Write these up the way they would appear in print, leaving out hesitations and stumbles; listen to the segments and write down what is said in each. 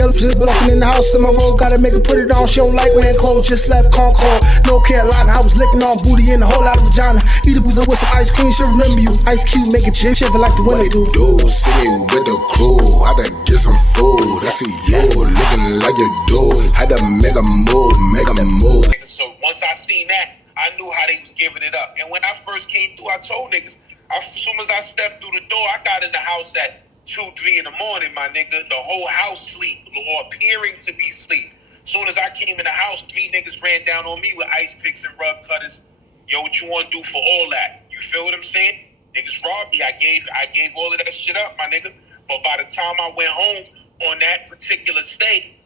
Yellow just blocking in the house in my road. Gotta make her put it on. She don't like wearing clothes. Just left Concord, North Carolina. I was licking on booty and a whole lot of vagina. Eat a boozer with some ice cream. She'll remember you. Ice Cube making chip shiver like the winter do. See me with the crew. I done get some food. I see you looking like you do. Had to make a move, So once I seen that, I knew how they was giving it up. And when I first came through, I told niggas, as soon as I stepped through the door, I got in the house at 2, 3 in the morning, my nigga. The whole house sleep, or appearing to be sleep. As soon as I came in the house, 3 niggas ran down on me with ice picks and rug cutters. Yo, what you want to do for all that? You feel what I'm saying? Niggas robbed me. I gave all of that shit up, my nigga. But by the time I went home on that particular stay,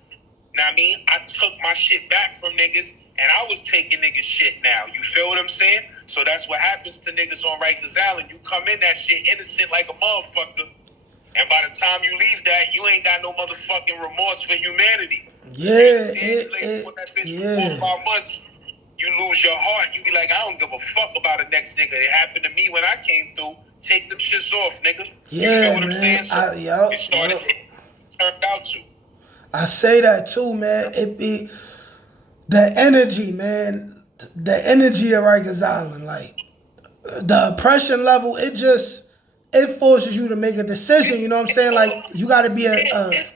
know what I mean, I took my shit back from niggas, and I was taking niggas shit now. You feel what I'm saying? So that's what happens to niggas on Rikers Island. You come in that shit innocent like a motherfucker, and by the time you leave that, you ain't got no motherfucking remorse for humanity. Yeah, For 4 or 5 months, you lose your heart. You be like, I don't give a fuck about the next nigga. It happened to me when I came through. Take them shits off, nigga. Yeah, you feel what man. I'm saying? So it started, turned out to. I say that too, man. It be the energy, man. The energy of Rikers Island, like the oppression level. It forces you to make a decision. You know what I'm saying? Like you got to be it's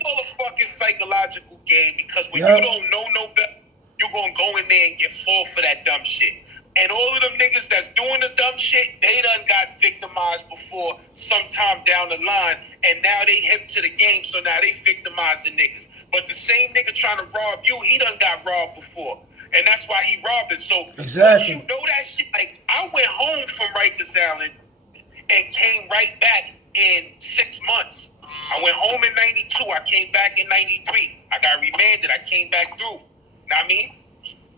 all a fucking psychological game because when you don't know no better, you're gonna go in there and get fall for that dumb shit. And all of them niggas that's doing the dumb shit, they done got victimized before sometime down the line, and now they hip to the game, so now they victimizing niggas. But the same nigga trying to rob you, he done got robbed before. And that's why he robbed it. So exactly. You know that shit. Like, I went home from Rikers Island and came right back in 6 months. I went home in 92. I came back in 93. I got remanded. I came back through. Know what I mean?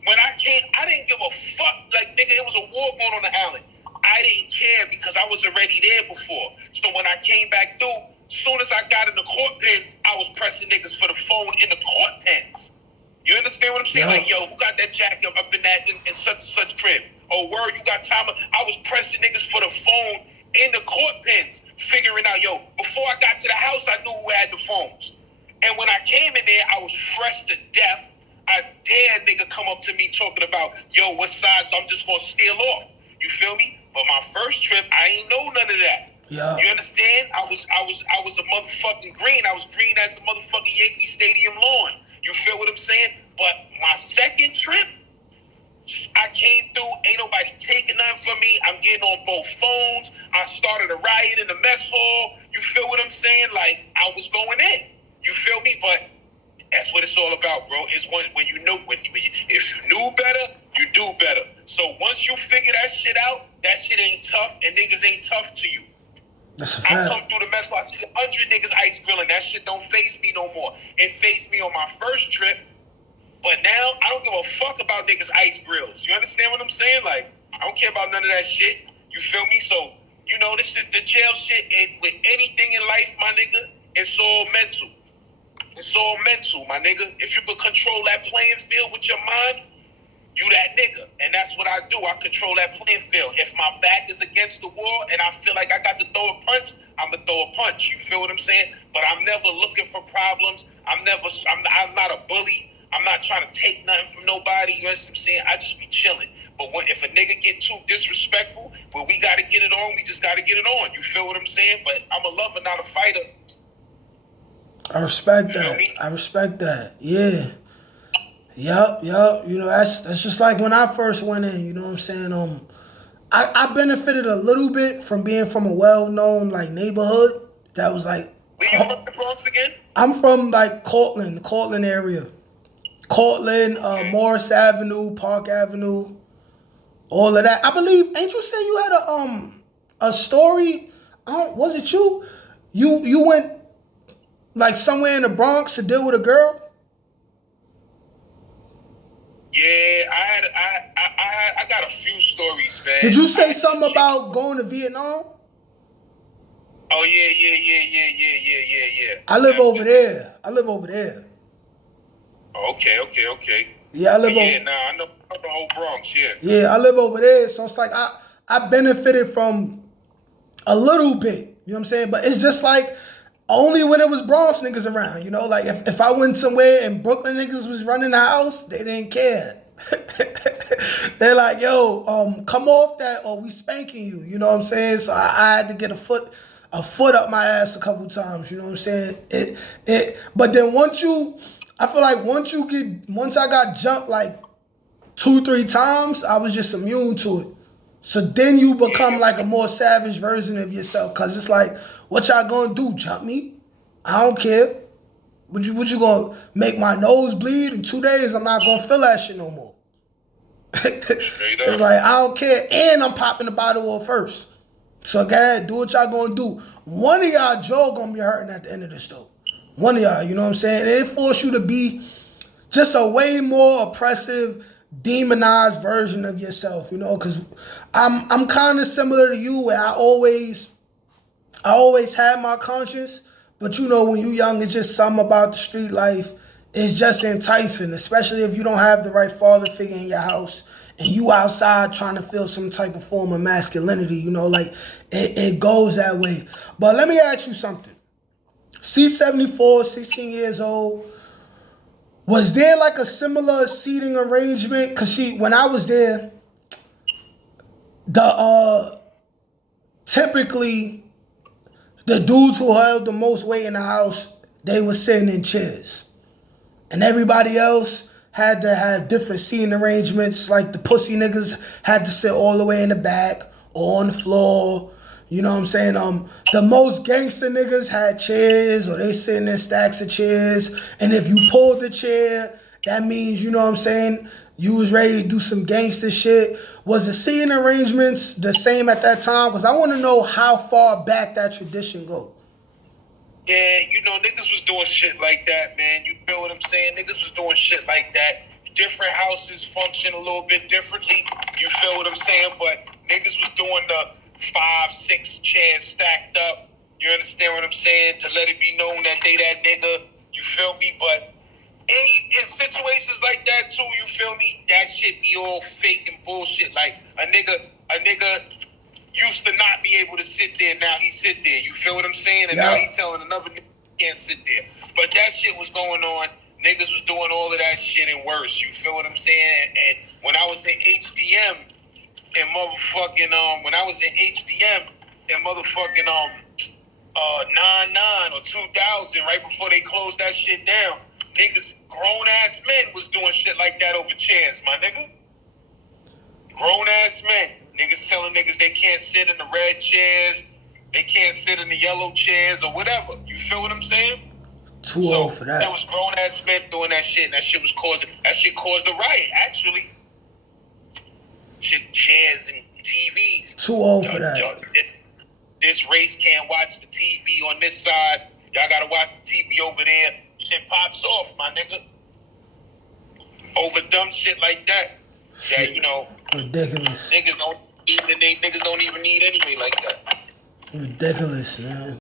When I came, I didn't give a fuck. Like, nigga, it was a war going on the island. I didn't care because I was already there before. So when I came back through, as soon as I got in the court pens, I was pressing niggas for the phone in the court pens. You understand what I'm saying? Like, yo, who got that jacket up in that in such and such crib? Oh, word, you got time? I was pressing niggas for the phone in the court pens, figuring out, yo, before I got to the house, I knew who had the phones. And when I came in there, I was fresh to death. I dare nigga come up to me talking about, yo, what size? I'm just gonna steal off. You feel me? But my first trip, I ain't know none of that. Yeah. You understand? I was a motherfucking green. I was green as the motherfucking Yankee Stadium lawn. You feel what I'm saying? But my second trip, I came through, ain't nobody taking nothing from me. I'm getting on both phones. I started a riot in the mess hall. You feel what I'm saying? Like, I was going in. You feel me? But that's what it's all about, bro. It's when you know, if you knew better, you do better. So once you figure that shit out, that shit ain't tough, and niggas ain't tough to you. That's a fact. I come through the mess hall, I see 100 niggas ice grilling. That shit don't faze me no more. It fazed me on my first trip, but now I don't give a fuck about niggas ice grills. You understand what I'm saying? Like, I don't care about none of that shit. You feel me? So, you know, this shit, the jail shit, with anything in life, my nigga, it's all mental. It's all mental, my nigga. If you could control that playing field with your mind, you that nigga. And that's what I do. I control that playing field. If my back is against the wall and I feel like I got to throw a punch, I'm going to throw a punch. You feel what I'm saying? But I'm never looking for problems. I'm not a bully. I'm not trying to take nothing from nobody. You understand what I'm saying? I just be chilling. But if a nigga get too disrespectful, well, we got to get it on. We just got to get it on. You feel what I'm saying? But I'm a lover, not a fighter. I respect that. I respect that. Yeah. Yup. You know, that's just like when I first went in, you know what I'm saying? I benefited a little bit from being from a well-known, like, neighborhood that was like... Where you from the Bronx again? I'm from, like, the Cortland area. Cortland, Morris Avenue, Park Avenue, all of that. I believe, ain't you say you had a story? Was it you? You went, like, somewhere in the Bronx to deal with a girl? Yeah, I got a few stories, man. Did you say something about going to Vietnam? Oh, yeah. I live over there. Okay. Yeah, I live over... Yeah, I know the whole Bronx, yeah. Yeah, I live over there, so it's like I benefited from a little bit, you know what I'm saying? But it's just like, only when it was Bronx niggas around, you know? Like, if I went somewhere and Brooklyn niggas was running the house, they didn't care. They're like, yo, come off that or we spanking you, you know what I'm saying? So I had to get a foot up my ass a couple times, you know what I'm saying? But then I feel like once I got jumped like 2-3 times, I was just immune to it. So then you become like a more savage version of yourself, cause it's like, what y'all gonna do? Jump me? I don't care. What you gonna make my nose bleed in 2 days? I'm not gonna feel that shit no more. It's like, I don't care, and I'm popping the bottle off first. So go ahead, do what y'all gonna do. One of y'all jaw gonna be hurting at the end of this though. One of y'all, you know what I'm saying? And it force you to be just a way more oppressive, demonized version of yourself, you know, because I'm kind of similar to you where I always had my conscience, but you know, when you young, it's just something about the street life. It's just enticing, especially if you don't have the right father figure in your house and you outside trying to feel some type of form of masculinity, you know, like it goes that way. But let me ask you something. C74, 16 years old. Was there like a seating arrangement? Cause see, when I was there, typically the dudes who held the most weight in the house, they were sitting in chairs. And everybody else had to have different seating arrangements. Like the pussy niggas had to sit all the way in the back or on the floor. You know what I'm saying? The most gangster niggas had chairs or they sitting in stacks of chairs. And if you pulled the chair, that means, you know what I'm saying, you was ready to do some gangster shit. Was the seating arrangements the same at that time? Because I want to know how far back that tradition go. Yeah, you know, niggas was doing shit like that, man. You feel what I'm saying? Niggas was doing shit like that. Different houses function a little bit differently. You feel what I'm saying? But niggas was doing the 5-6 chairs stacked up. You understand what I'm saying? To let it be known that they that nigga. You feel me? But in situations like that too, you feel me? That shit be all fake and bullshit. Like a nigga used to not be able to sit there. Now he sit there. You feel what I'm saying? And now he telling another nigga he can't sit there. But that shit was going on. Niggas was doing all of that shit and worse. You feel what I'm saying? And when I was in HDM and motherfucking when I was in HDM and motherfucking 99 or 2000, right before they closed that shit down, niggas, grown ass men was doing shit like that over chairs, my nigga. Grown ass men. Niggas telling niggas they can't sit in the red chairs, they can't sit in the yellow chairs or whatever. You feel what I'm saying? Too old for that. There was grown ass men doing that shit, and that shit caused a riot, actually. Shit, chairs and TVs. Too old for that. This race can't watch the TV on this side. Y'all gotta watch the TV over there. Shit pops off, my nigga. Over dumb shit like that. Yeah, you know. Ridiculous. Niggas don't even need anyway like that. Ridiculous, man.